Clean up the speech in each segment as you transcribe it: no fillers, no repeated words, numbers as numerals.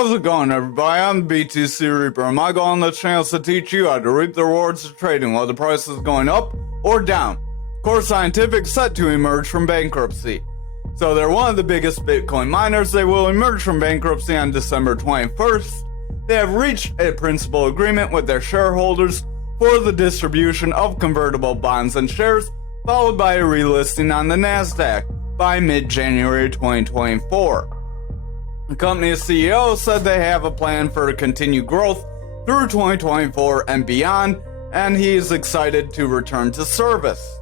How's it going, everybody? I'm the BTC Reaper, and my goal on this channel is to teach you how to reap the rewards of trading while the price is going up or down. Core Scientific set to emerge from bankruptcy. So they're one of the biggest Bitcoin miners. They will emerge from bankruptcy on December 21st. They have reached a principal agreement with their shareholders for the distribution of convertible bonds and shares, followed by a relisting on the NASDAQ by mid-January 2024. The company's CEO said they have a plan for continued growth through 2024 and beyond, and he is excited to return to service.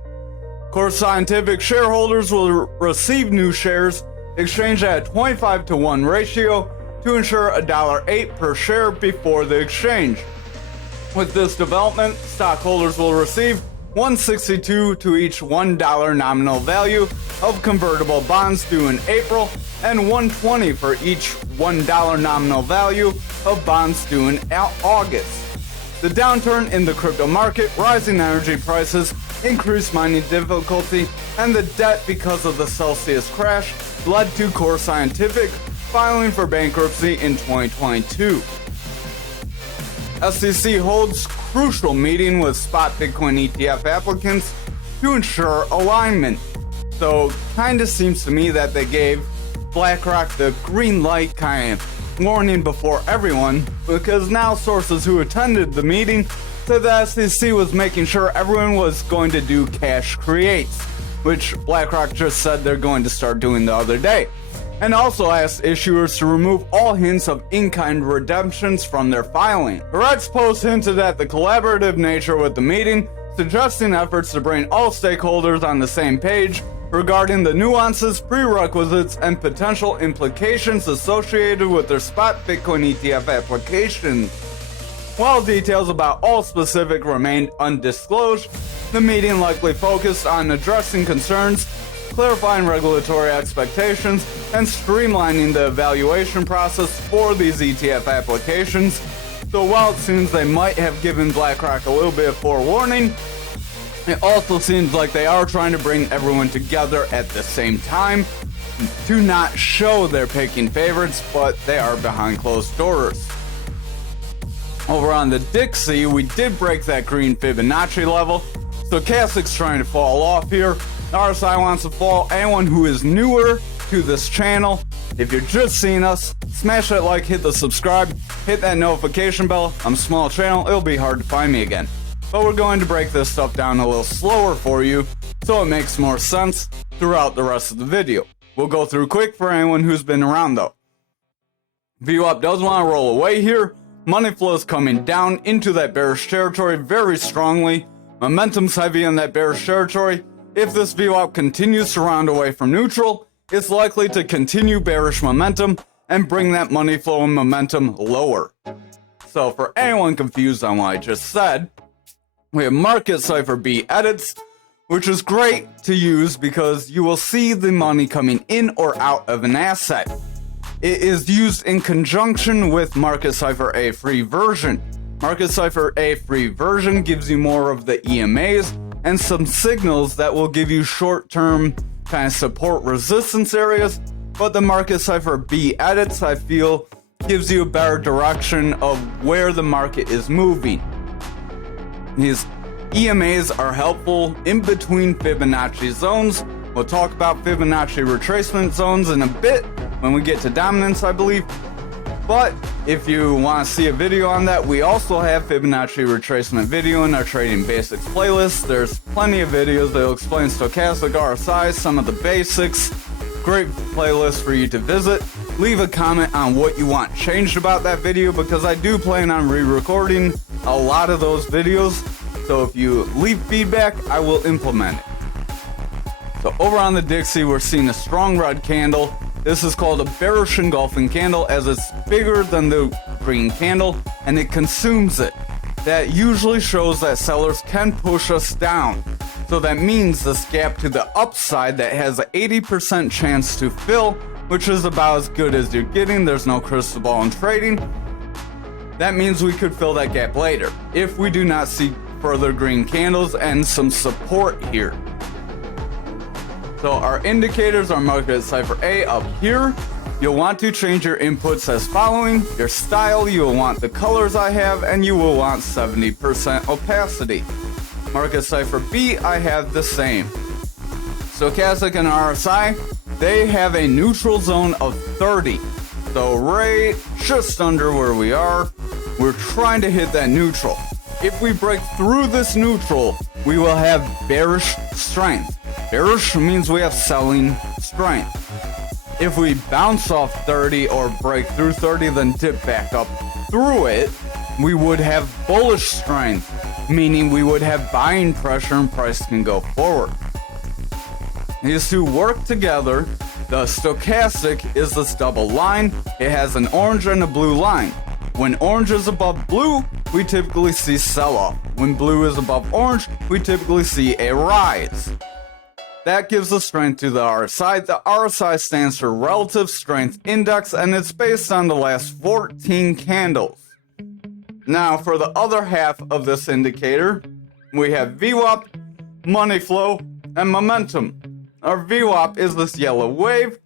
Core Scientific shareholders will receive new shares exchanged at a 25-to-1 ratio to ensure $1.08 per share before the exchange. With this development, stockholders will receive $1.62 to each $1 nominal value of convertible bonds due in April and $1.20 for each $1 nominal value of bonds due in August. The downturn in the crypto market, rising energy prices, increased mining difficulty, and the debt because of the Celsius crash led to Core Scientific filing for bankruptcy in 2022. SEC holds crucial meeting with spot Bitcoin ETF applicants to ensure alignment. So, kinda seems to me that they gave BlackRock the green light kind of warning before everyone, because now sources who attended the meeting said the SEC was making sure everyone was going to do cash creates, which BlackRock just said they're going to start doing the other day, and also asked issuers to remove all hints of in-kind redemptions from their filing. The Red's post hinted at the collaborative nature with the meeting, suggesting efforts to bring all stakeholders on the same page regarding the nuances, prerequisites, and potential implications associated with their spot Bitcoin ETF applications. While details about all specific remained undisclosed, the meeting likely focused on addressing concerns, clarifying regulatory expectations, and streamlining the evaluation process for these ETF applications. So while it seems they might have given BlackRock a little bit of forewarning, it also seems like they are trying to bring everyone together at the same time to not show they're picking favorites, but they are behind closed doors. Over on the Dixie, we did break that green Fibonacci level. Stochastic's trying to fall off here. RSI wants to fall. Anyone who is newer to this channel, if you're just seeing us, smash that like, hit the subscribe, hit that notification bell. I'm a small channel, it'll be hard to find me again. But we're going to break this stuff down a little slower for you so it makes more sense throughout the rest of the video. We'll go through quick for anyone who's been around though. VWAP does want to roll away here. Money flow is coming down into that bearish territory very strongly. Momentum's heavy in that bearish territory. If this VWAP continues to round away from neutral, it's likely to continue bearish momentum and bring that money flow and momentum lower. So for anyone confused on what I just said, we have Market Cipher B edits, which is great to use because you will see the money coming in or out of an asset. It is used in conjunction with Market Cipher A free version. Market Cipher A free version gives you more of the EMAs and some signals that will give you short-term kind of support resistance areas, but the Market Cipher B edits, I feel, gives you a better direction of where the market is moving. These EMAs are helpful in between Fibonacci zones. We'll talk about Fibonacci retracement zones in a bit when we get to dominance, I believe. But if you want to see a video on that, we also have Fibonacci retracement video in our Trading Basics playlist. There's plenty of videos that will explain stochastic RSI, some of the basics. Great playlist for you to visit. Leave a comment on what you want changed about that video, because I do plan on re-recording a lot of those videos. So if you leave feedback, I will implement it. So over on the Dixie, we're seeing a strong red candle. This is called a bearish engulfing candle, as it's bigger than the green candle and it consumes it. That usually shows that sellers can push us down. So that means this gap to the upside that has an 80% chance to fill, which is about as good as you're getting. There's no crystal ball in trading. That means we could fill that gap later if we do not see further green candles and some support here. So our indicators are Market Cipher A up here, You'll want to change your inputs as following. Your style, you will want the colors I have, and you will want 70% opacity. Market cipher B, I have the same. Stochastic and RSI, they have a neutral zone of 30. So right just under where we are, we're trying to hit that neutral. If we break through this neutral, we will have bearish strength. Bearish means we have selling strength. If we bounce off 30 or break through 30, then dip back up through it, we would have bullish strength, meaning we would have buying pressure and price can go forward. These two work together. The stochastic is this double line. It has an orange and a blue line. When orange is above blue, we typically see sell-off. When blue is above orange, we typically see a rise. That gives the strength to the RSI. The RSI stands for Relative Strength Index, and it's based on the last 14 candles. Now, for the other half of this indicator, we have VWAP, money flow, and momentum. Our VWAP is this yellow wave.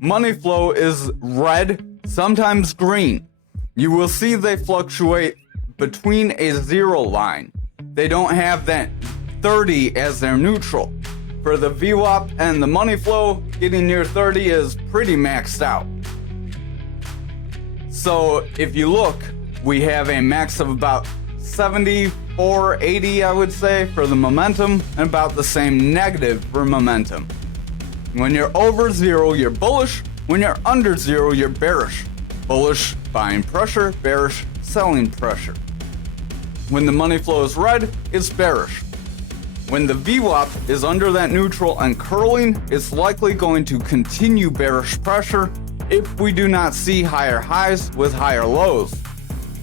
Money flow is red, sometimes green. You will see they fluctuate between a zero line. They don't have that 30 as their neutral. For the VWAP and the money flow, getting near 30 is pretty maxed out. So if you look, we have a max of about 74, 80, I would say, for the momentum, and about the same negative for momentum. When you're over zero, you're bullish. When you're under zero, you're bearish. Bullish, buying pressure, bearish, selling pressure. When the money flow is red, it's bearish. When the VWAP is under that neutral and curling, it's likely going to continue bearish pressure if we do not see higher highs with higher lows.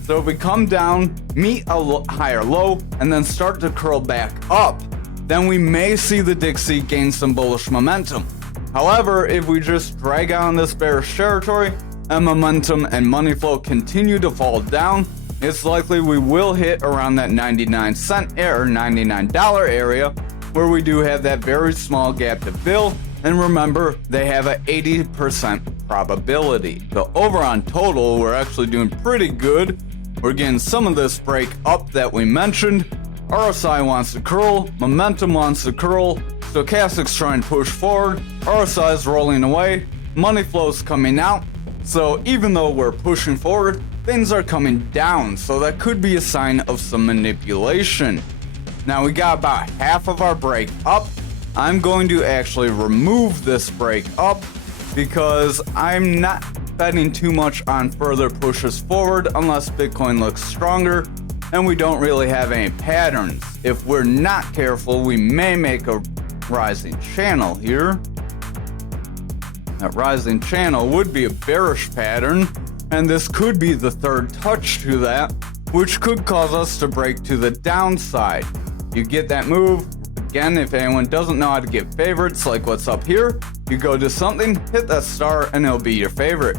So if we come down, meet a higher low, and then start to curl back up, then we may see the Dixie gain some bullish momentum. However, if we just drag on this bearish territory and momentum and money flow continue to fall down, it's likely we will hit around that 99-cent or $99 area, where we do have that very small gap to fill. And remember, they have an 80% probability. So over on total, we're actually doing pretty good. We're getting some of this break up that we mentioned. RSI wants to curl, momentum wants to curl, stochastic's trying to push forward, RSI is rolling away, money flow's coming out. So even though we're pushing forward, things are coming down, so that could be a sign of some manipulation. Now we got about half of our break up. I'm going to actually remove this break up because I'm not betting too much on further pushes forward unless Bitcoin looks stronger and we don't really have any patterns. If we're not careful, we may make a rising channel here. That rising channel would be a bearish pattern, and this could be the third touch to that, which could cause us to break to the downside. You get that move. Again, if anyone doesn't know how to get favorites like what's up here, you go to something, hit that star, and it'll be your favorite.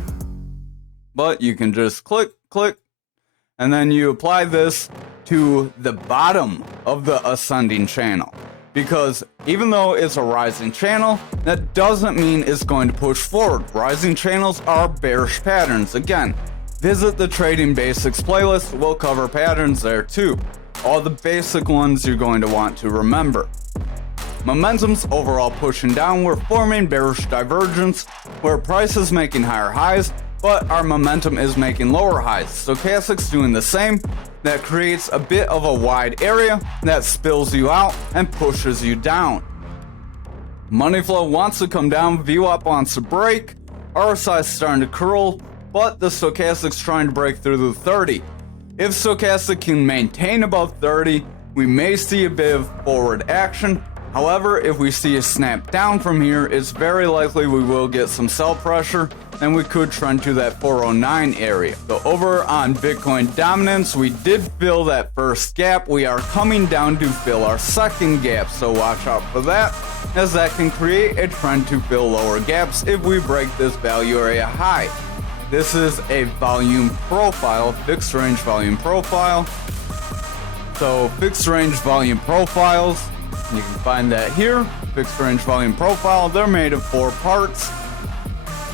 But you can just click, and then you apply this to the bottom of the ascending channel. Because even though it's a rising channel, that doesn't mean it's going to push forward. Rising channels are bearish patterns. Again, visit the Trading Basics playlist. We'll cover patterns there too. All the basic ones you're going to want to remember. Momentum's overall pushing down. We're forming bearish divergence where price is making higher highs, but our momentum is making lower highs. Stochastic's doing the same. That creates a bit of a wide area that spills you out and pushes you down. Money flow wants to come down, VWAP wants to break, RSI is starting to curl, but the stochastic's trying to break through the 30. If stochastic can maintain above 30, we may see a bit of forward action. However, if we see a snap down from here, it's very likely we will get some sell pressure and we could trend to that 409 area. So over on Bitcoin dominance, we did fill that first gap. We are coming down to fill our second gap, so watch out for that, as that can create a trend to fill lower gaps if we break this value area high. This is a volume profile, fixed range volume profile. So fixed range volume profiles, you can find that here. Fixed range volume profile, they're made of 4 parts.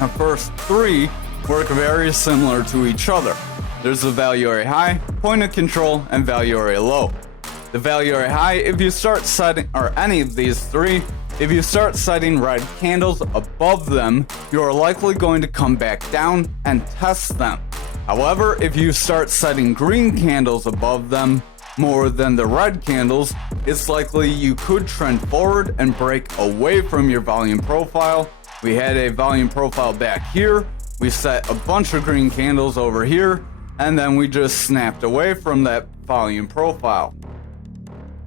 The first three work very similar to each other. There's the value area high, point of control, and value area low. The value area high, if you start setting, or any of these three, if you start setting red candles above them, you are likely going to come back down and test them. However, if you start setting green candles above them more than the red candles, it's likely you could trend forward and break away from your volume profile. We had a volume profile back here, we set a bunch of green candles over here, and then we just snapped away from that volume profile.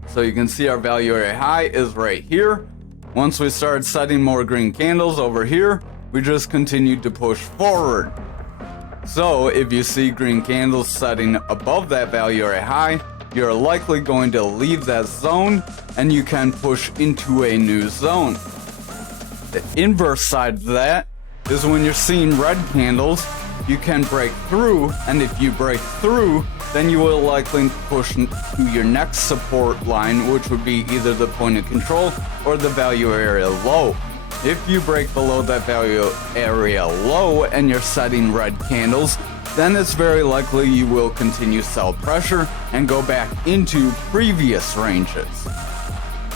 So you can see our value area high is right here. Once we started setting more green candles over here, we just continued to push forward. So if you see green candles setting above that value area high, you're likely going to leave that zone and you can push into a new zone. The inverse side of that is when you're seeing red candles, you can break through, and if you break through, then you will likely push to your next support line, which would be either the point of control or the value area low. If you break below that value area low and you're setting red candles, then it's very likely you will continue sell pressure and go back into previous ranges.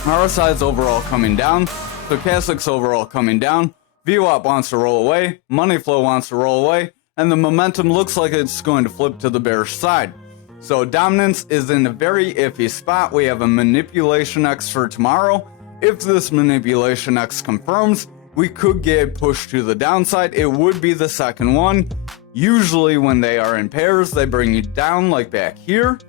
RSI is overall coming down, stochastics overall coming down, VWAP wants to roll away, money flow wants to roll away, and the momentum looks like it's going to flip to the bearish side. So dominance is in a very iffy spot. We have a manipulation X for tomorrow. If this manipulation X confirms, we could get pushed to the downside. It would be the second one. Usually when they are in pairs, they bring you down like back here,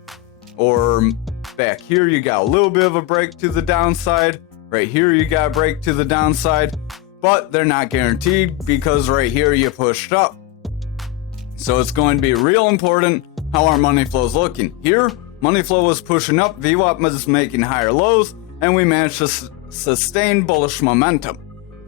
or back here you got a little bit of a break to the downside. Right here you got a break to the downside, but they're not guaranteed because right here you pushed up. So it's going to be real important how our money flow is looking. Here, money flow was pushing up, VWAP was making higher lows, and we managed to sustain bullish momentum.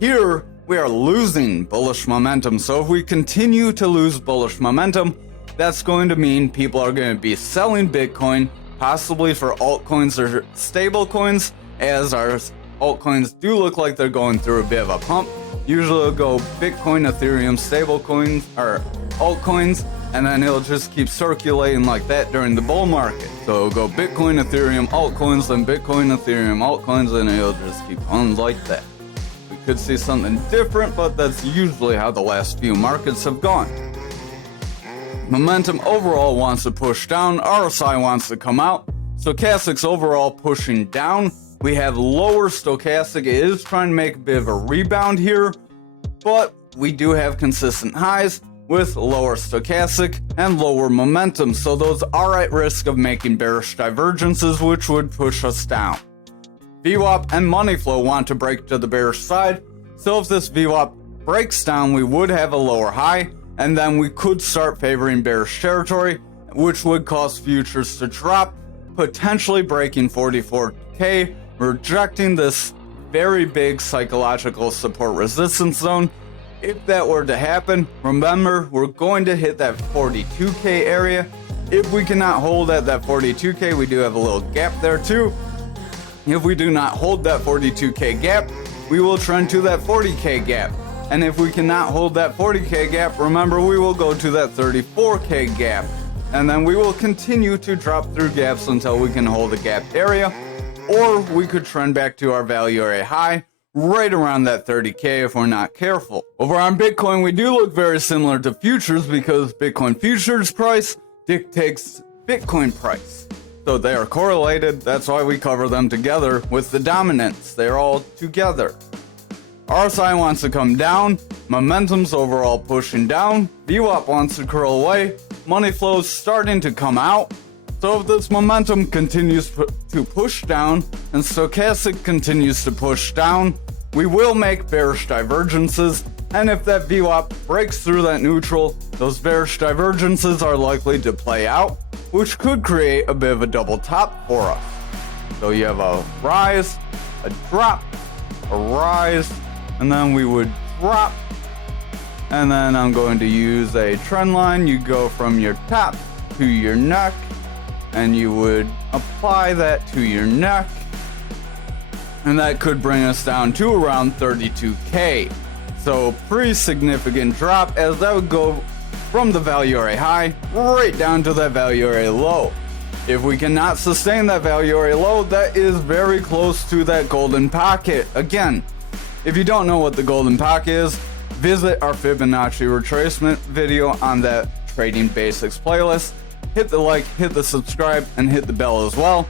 Here, we are losing bullish momentum. So if we continue to lose bullish momentum, that's going to mean people are going to be selling Bitcoin, possibly for altcoins or stable coins, as our altcoins do look like they're going through a bit of a pump. Usually it'll go Bitcoin, Ethereum, stable coins, or altcoins, and then it'll just keep circulating like that during the bull market. So it'll go Bitcoin, Ethereum, altcoins, then Bitcoin, Ethereum, altcoins, and it'll just keep on like that. We could see something different, but that's usually how the last few markets have gone. Momentum overall wants to push down, RSI wants to come out, stochastics overall pushing down. We have lower stochastic, it is trying to make a bit of a rebound here, but we do have consistent highs with lower stochastic and lower momentum, so those are at risk of making bearish divergences, which would push us down. VWAP and money flow want to break to the bearish side, so if this VWAP breaks down, we would have a lower high, and then we could start favoring bearish territory, which would cause futures to drop, potentially breaking 44K, rejecting this very big psychological support resistance zone. If that were to happen, remember, we're going to hit that 42K area. If we cannot hold at that 42K, we do have a little gap there too. If we do not hold that 42K gap, we will trend to that 40K gap. And if we cannot hold that 40K gap, remember, we will go to that 34K gap. And then we will continue to drop through gaps until we can hold a gap area. Or we could trend back to our value area high, right around that 30K if we're not careful. Over on Bitcoin, we do look very similar to futures because Bitcoin futures price dictates Bitcoin price. So they are correlated, that's why we cover them together with the dominance. They're all together. RSI wants to come down, momentum's overall pushing down, VWAP wants to curl away, money flow's starting to come out. So if this momentum continues to push down and stochastic continues to push down, we will make bearish divergences, and if that VWAP breaks through that neutral, those bearish divergences are likely to play out, which could create a bit of a double top for us. So you have a rise, a drop, a rise, and then we would drop, and then I'm going to use a trend line. You go from your top to your neck, and you would apply that to your neck, and that could bring us down to around 32K. So pretty significant drop, as that would go from the value area high right down to that value area low. If we cannot sustain that value area low, that is very close to that golden pocket. Again, if you don't know what the golden pocket is, visit our Fibonacci retracement video on that Trading Basics playlist. Hit the like, hit the subscribe, and hit the bell as well.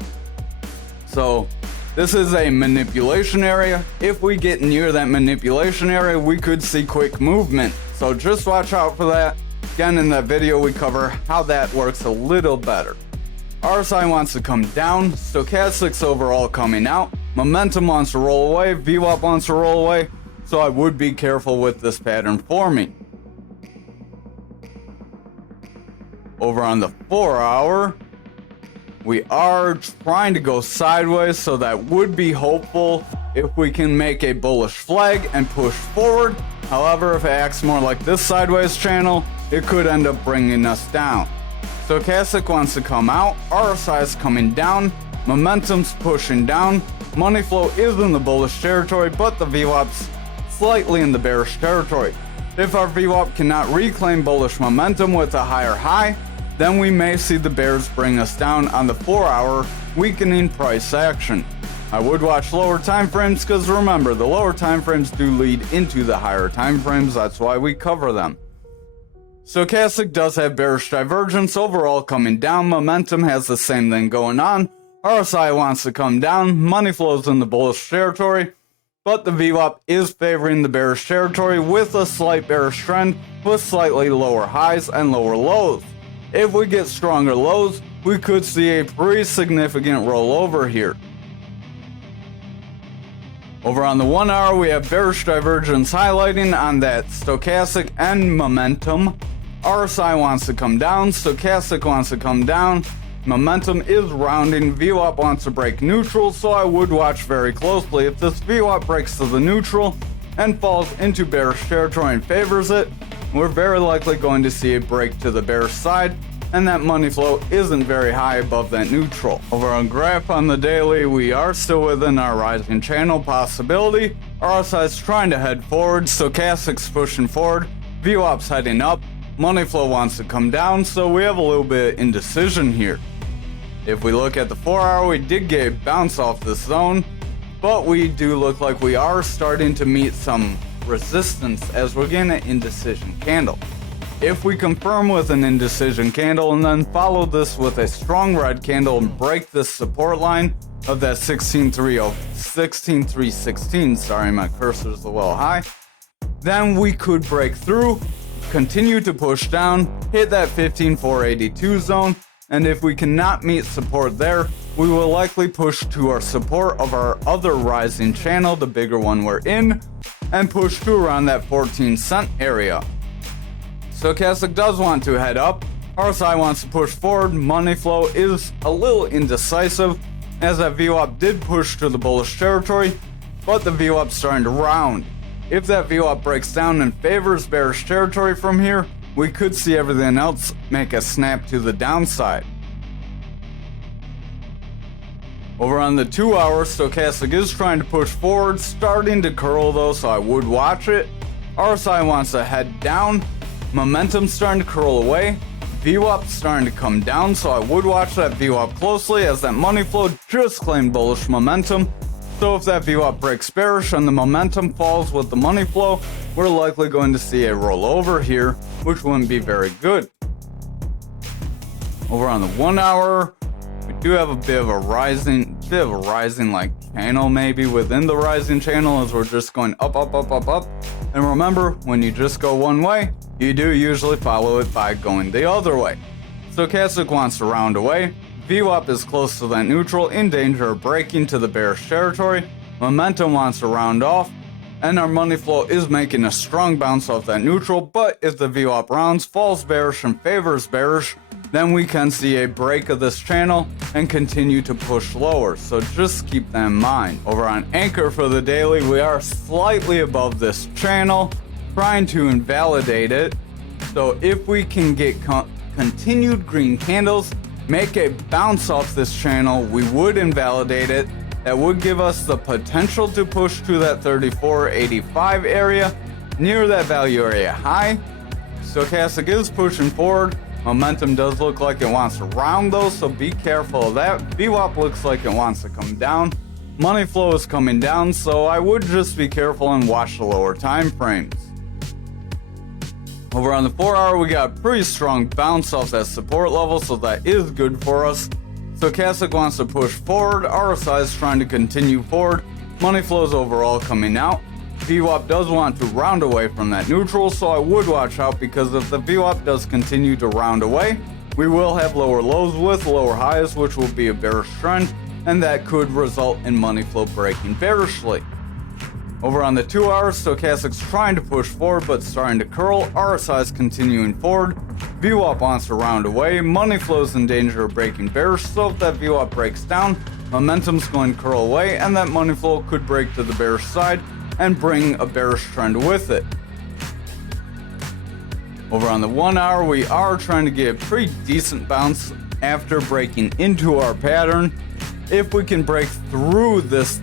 So this is a manipulation area. If we get near that manipulation area, we could see quick movement. So just watch out for that. Again, in that video, we cover how that works a little better. RSI wants to come down, stochastics overall coming out, momentum wants to roll away, VWAP wants to roll away, so I would be careful with this pattern forming. Over on the 4 hour, we are trying to go sideways, so that would be hopeful if we can make a bullish flag and push forward. However, if it acts more like this sideways channel, it could end up bringing us down. Stochastic wants to come out, RSI is coming down, momentum's pushing down, money flow is in the bullish territory, but the VWAP's slightly in the bearish territory. If our VWAP cannot reclaim bullish momentum with a higher high, then we may see the bears bring us down on the 4 hour, weakening price action. I would watch lower time frames, because remember, the lower time frames do lead into the higher time frames, that's why we cover them. Stochastic does have bearish divergence, overall coming down, momentum has the same thing going on, RSI wants to come down, money flows in the bullish territory, but the VWAP is favoring the bearish territory with a slight bearish trend with slightly lower highs and lower lows. If we get stronger lows, we could see a pretty significant rollover here. Over on the 1 hour, we have bearish divergence highlighting on that stochastic and momentum. RSI wants to come down, stochastic wants to come down, momentum is rounding, VWAP wants to break neutral, so I would watch very closely. If this VWAP breaks to the neutral and falls into bearish territory and favors it, we're very likely going to see a break to the bearish side, and that money flow isn't very high above that neutral. Over on graph on the daily, we are still within our rising channel possibility. RSI is trying to head forward, stochastic's pushing forward, VWAP's heading up, money flow wants to come down, so we have a little bit of indecision here. If we look at the 4 hour, we did get a bounce off this zone, but we do look like we are starting to meet some resistance as we're getting an indecision candle. If we confirm with an indecision candle and then follow this with a strong red candle and break this support line of that 16,316, sorry, my cursor's a little high, then we could break through, continue to push down, hit that 15,482 zone, and if we cannot meet support there, we will likely push to our support of our other rising channel, the bigger one we're in, and push to around that 14 cent area. Stochastic does want to head up, RSI wants to push forward, money flow is a little indecisive as that VWAP did push to the bullish territory, but the VWAP's starting to round. If that VWAP breaks down and favors bearish territory from here, we could see everything else make a snap to the downside. Over on the 2 hour, stochastic is trying to push forward, starting to curl though, so I would watch it. RSI wants to head down, momentum's starting to curl away, VWAP starting to come down, so I would watch that VWAP closely as that money flow just claimed bullish momentum. So if that VWAP breaks bearish and the momentum falls with the money flow, we're likely going to see a rollover here, which wouldn't be very good. Over on the 1 hour, we do have a bit of a rising like channel maybe within the rising channel as we're just going up, up, up, up, up. And remember, when you just go one way, you do usually follow it by going the other way. Stochastic wants to round away. VWAP is close to that neutral, in danger of breaking to the bearish territory. Momentum wants to round off, and our money flow is making a strong bounce off that neutral, but if the VWAP rounds, falls bearish, and favors bearish, then we can see a break of this channel and continue to push lower, so just keep that in mind. Over on Anchor for the daily, we are slightly above this channel, trying to invalidate it. So if we can get continued green candles, make a bounce off this channel, we would invalidate it. That would give us the potential to push to that 34.85 area, near that value area high. Stochastic is pushing forward. Momentum does look like it wants to round though, so be careful of that. VWAP looks like it wants to come down. Money flow is coming down, so I would just be careful and watch the lower time frames. Over on the 4 hour, we got a pretty strong bounce off that support level, so that is good for us. Stochastic wants to push forward. RSI is trying to continue forward. Money flow is overall coming out. VWAP does want to round away from that neutral, so I would watch out, because if the VWAP does continue to round away, we will have lower lows with lower highs, which will be a bearish trend, and that could result in money flow breaking bearishly. Over on the 2 hour, Stochastic's trying to push forward but starting to curl. RSI is continuing forward. VWAP wants to round away. Money flow is in danger of breaking bearish, so if that VWAP breaks down, momentum's going to curl away, and that money flow could break to the bearish side and bring a bearish trend with it. Over on the 1 hour, we are trying to get a pretty decent bounce after breaking into our pattern. If we can break through this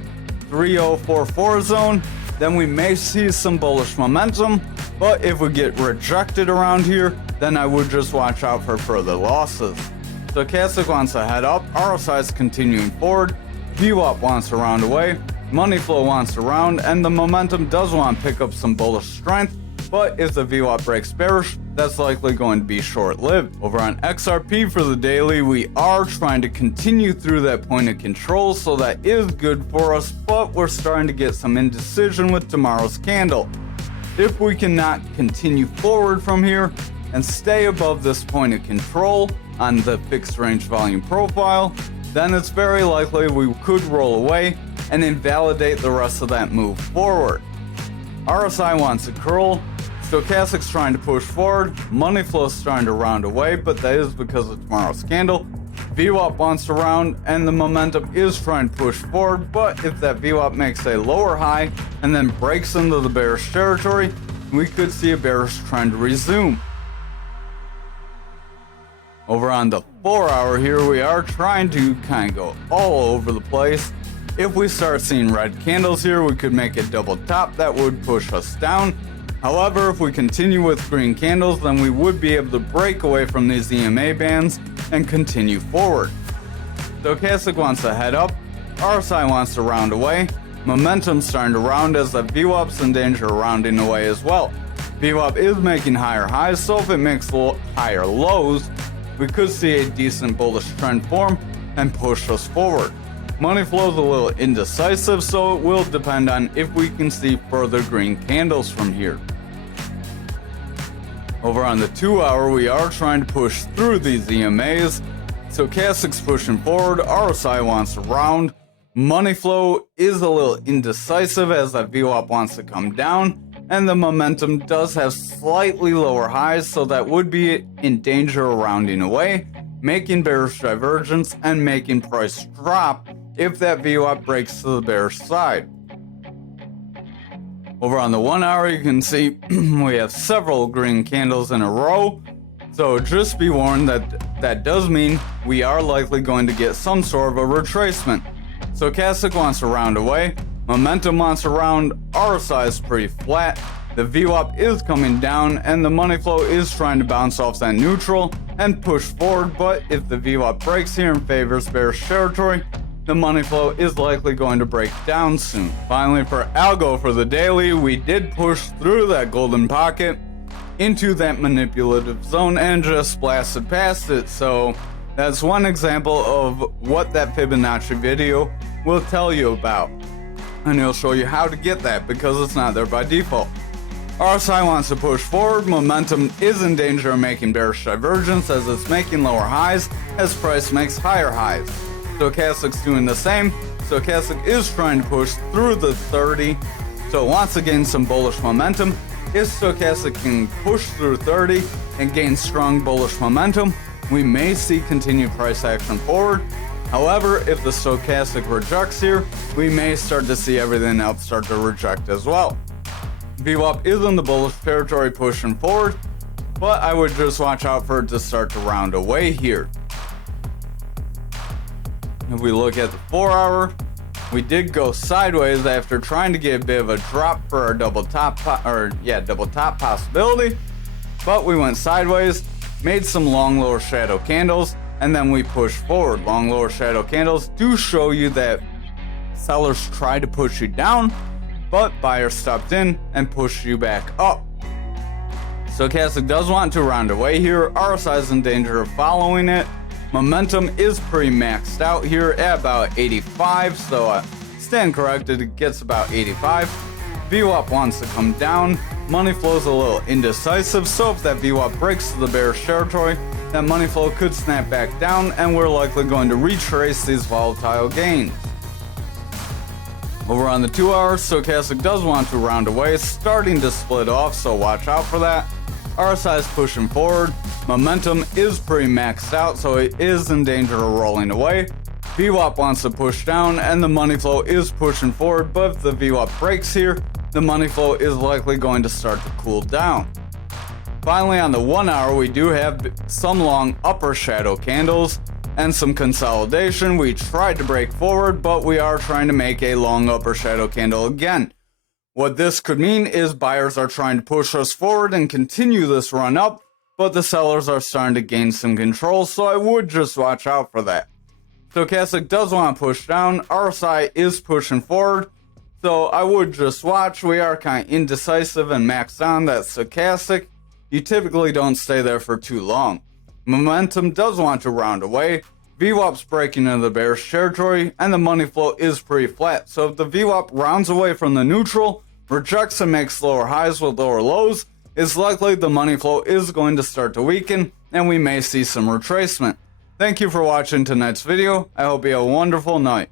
3044 zone, then we may see some bullish momentum, but if we get rejected around here, then I would just watch out for further losses. Stochastic wants to head up, RSI is continuing forward, VWAP wants to round away, money flow wants to round, and the momentum does want to pick up some bullish strength, but if the VWAP breaks bearish, that's likely going to be short-lived. Over on XRP for the daily, we are trying to continue through that point of control, so that is good for us, but we're starting to get some indecision with tomorrow's candle. If we cannot continue forward from here and stay above this point of control on the fixed range volume profile, then it's very likely we could roll away and invalidate the rest of that move forward. RSI wants to curl. Stochastic's trying to push forward, money flow is starting to round away, but that is because of tomorrow's candle. VWAP wants to round, and the momentum is trying to push forward, but if that VWAP makes a lower high and then breaks into the bearish territory, we could see a bearish trend resume. Over on the 4 hour here, we are trying to kind of go all over the place. If we start seeing red candles here, we could make a double top that would push us down. However, if we continue with green candles, then we would be able to break away from these EMA bands and continue forward. Stochastic wants to head up, RSI wants to round away, momentum's starting to round as the VWAP's in danger of rounding away as well. VWAP is making higher highs, so if it makes higher lows, we could see a decent bullish trend form and push us forward. Money flow is a little indecisive, so it will depend on if we can see further green candles from here. Over on the 2 hour, we are trying to push through these EMAs. Stochastic's pushing forward, RSI wants to round. Money flow is a little indecisive as that VWAP wants to come down, and the momentum does have slightly lower highs, so that would be in danger of rounding away, making bearish divergence and making price drop if that VWAP breaks to the bearish side. Over on the 1 hour, you can see we have several green candles in a row, so just be warned that does mean we are likely going to get some sort of a retracement. Stochastic wants to round away, momentum wants to round, RSI is pretty flat, the VWAP is coming down, and the money flow is trying to bounce off that neutral and push forward, but if the VWAP breaks here and favors bearish territory, the money flow is likely going to break down soon. Finally, for algo for the daily, we did push through that golden pocket into that manipulative zone and just blasted past it. So that's one example of what that Fibonacci video will tell you about. And it'll show you how to get that because it's not there by default. RSI wants to push forward, momentum is in danger of making bearish divergence as it's making lower highs as price makes higher highs. Stochastic's doing the same. Stochastic is trying to push through the 30, so it wants to gain some bullish momentum. If Stochastic can push through 30 and gain strong bullish momentum, we may see continued price action forward. However, if the Stochastic rejects here, we may start to see everything else start to reject as well. VWAP is in the bullish territory pushing forward, but I would just watch out for it to start to round away here. If we look at the 4 hour, We did go sideways after trying to get a bit of a drop for our double top possibility, but we went sideways, made some long lower shadow candles, and then we pushed forward. Long lower shadow candles do show you that sellers try to push you down, but buyers stepped in and pushed you back up. Stochastic does want to round away here. RSI is in danger of following it. Momentum is pretty maxed out here at about 85, so stand corrected, it gets about 85. VWAP wants to come down. Money flow is a little indecisive, so if that VWAP breaks to the bearish territory, that money flow could snap back down, and we're likely going to retrace these volatile gains. Over on the 2 hours, Stochastic does want to round away, starting to split off, so watch out for that. RSI is pushing forward. Momentum is pretty maxed out, so it is in danger of rolling away. VWAP wants to push down, and the money flow is pushing forward, but if the VWAP breaks here, the money flow is likely going to start to cool down. Finally, on the 1 hour, we do have some long upper shadow candles and some consolidation. We tried to break forward, but we are trying to make a long upper shadow candle again. What this could mean is buyers are trying to push us forward and continue this run up, but the sellers are starting to gain some control, so I would just watch out for that. Stochastic does want to push down. RSI is pushing forward, so I would just watch. We are kind of indecisive and maxed on that Stochastic. You typically don't stay there for too long. Momentum does want to round away. VWAP's breaking into the bearish territory, and the money flow is pretty flat. So if the VWAP rounds away from the neutral, rejects and makes lower highs with lower lows, it's likely the money flow is going to start to weaken, and we may see some retracement. Thank you for watching tonight's video. I hope you have a wonderful night.